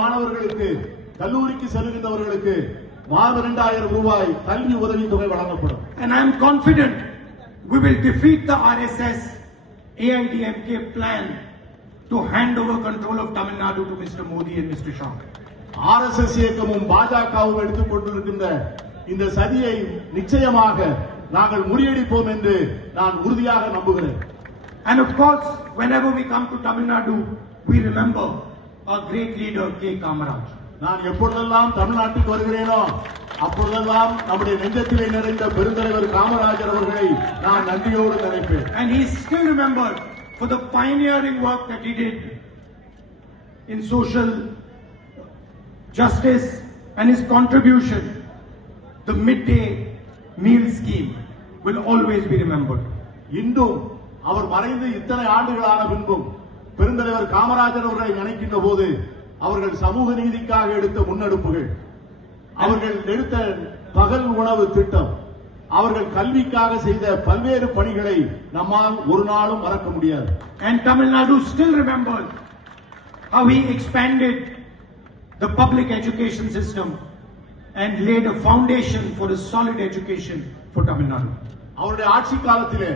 மாணவர்களுக்கு கல்லூரிக்கு செல்கின்றவர்களுக்கு மாதம் 2000 ரூபாய் கல்வி உதவித்தொகை வழங்கப்படும். And I am confident we will defeat the RSS AIDMK plan to hand over control of Tamil Nadu to Mr. Modi and Mr. Shah. RSS இயக்கமும் பாஜகவும் எடுத்துக் கொண்டிருக்கின்ற இந்த சதியை நிச்சயமாக நாங்கள் முறியடிப்போம் என்று நான் உறுதியாக நம்புகிறேன். And of course, whenever we come to Tamil Nadu, we remember our great leader K. Kamaraj. நான் எப்பொழுதெல்லாம் தமிழ்நாட்டுக்கு வருகிறேனோ அப்பொழுதெல்லாம் நம்முடைய நெஞ்சத்திலே நிறைந்த பெருந்தலைவர் காமராஜர் அவர்களை நான் நன்றியோடு நினைப்பேன். And he is still remembered for the pioneering work that he did in social justice and his contribution. The midday meal scheme will always be remembered. இன்றும் அவர் மறைந்து இத்தனை ஆண்டுகளான பின்பும் பெருந்தலைவர் காமராஜர் அவர்களை நினைக்கின்ற போது அவர்கள் சமூக நீதிக்காக எடுத்த முன்னெடுப்புகள், அவர்கள் எடுத்த பகல் உணவு திட்டம், அவர்கள் கல்விக்காக செய்த பல்வேறு பணிகளை நம்மால் ஒரு நாளும் மறக்க முடியாது. And Tamil Nadu still remembers how he expanded the public education system and laid a foundation for a solid education for Tamil Nadu. அவருடைய ஆட்சி காலத்திலே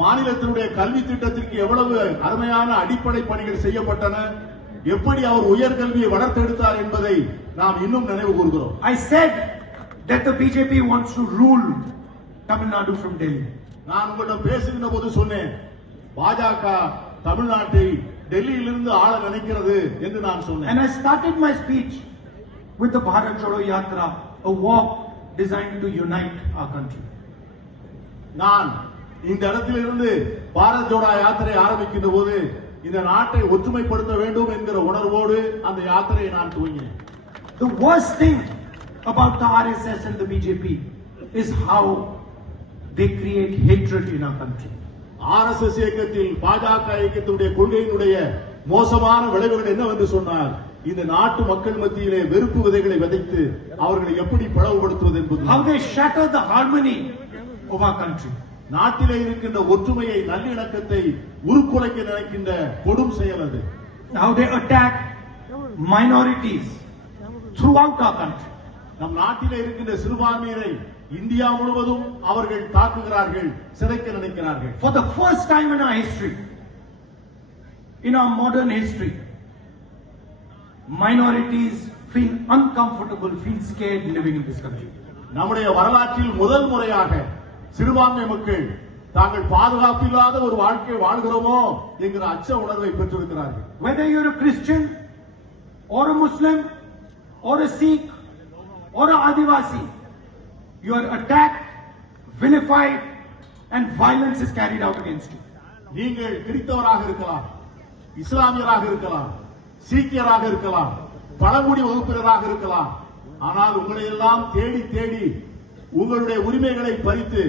மாநிலத்தினுடைய கல்வி திட்டத்திற்கு எவ்வளவு அருமையான அடிப்படை பணிகள் செய்யப்பட்டன, எப்படி அவர் உயர்கல்வியை வளர்த்தெடுத்தார் என்பதை நாம் இன்னும் நினைவு கூர்கிறோம். I said that the BJP wants to rule Tamil Nadu from Delhi. நான் உங்களிடம் பேசுகின்ற போது சொன்னேன், பாஜக தமிழ்நாட்டை டெல்லியிலிருந்து ஆள நினைக்கிறது என்று நான் சொன்னேன். And I started my speech with the Bharat Jodo Yatra, a walk designed to unite our country. நான் இந்த இடத்திலிருந்து பாரத் ஜோடோ யாத்திரை ஆரம்பிக்கின்ற போது இந்த நாட்டை ஒற்றுமைப்படுத்த வேண்டும் என்கிற உணர்வோடு அந்த யாத்திரையை நான் துவங்கினேன். The worst thing about the RSS and the BJP is how they create hatred in our country. RSS இயக்கத்தில் பாஜக இயக்கத்துடைய கொள்கையினுடைய மோசமான விளைவுகள் என்னவென்று சொன்னால், இந்த நாட்டு மக்கள் மத்தியிலே வெறுப்பு விதைகளை விதைத்து அவர்களை எப்படி பிளவுபடுத்துவது என்பது. How they shatter the harmony of our country. நாட்டிலே இருக்கின்ற ஒற்றுமையை, நல்லிணக்கத்தை உருக்குலைக்க நினைக்கின்ற கொடும் செயல் அது. How they attack minorities throughout our country. நம் நாட்டிலே இருக்கின்ற சிறுபான்மையினரை இந்தியா முழுவதும் அவர்கள் தாக்குகிறார்கள், சிதைக்க நினைக்கிறார்கள். For the first time in our history, in our modern history, minorities feel uncomfortable, feel scared living in this country. நம்முடைய வரலாற்றில் முதல் முறையாக சிறுபான்மை மக்கள் தாங்கள் பாதுகாப்பு இல்லாத ஒரு வாழ்க்கை வாழ்கிறோமோ என்கிற அச்ச உணர்வை பெற்றிருக்கிறார்கள். Whether you're a Christian or a Muslim or a Sikh or a Adivasi, you are attacked, vilified and violence is carried out against you. நீங்கள் கிறிஸ்தவராக இருக்கலாம், இஸ்லாமியராக இருக்கலாம், சீக்கியராக இருக்கலாம், பழங்குடி வகுப்பினராக இருக்கலாம், ஆனால் உங்களை எல்லாம் தேடி தேடி உங்களுடைய உரிமைகளை பறித்து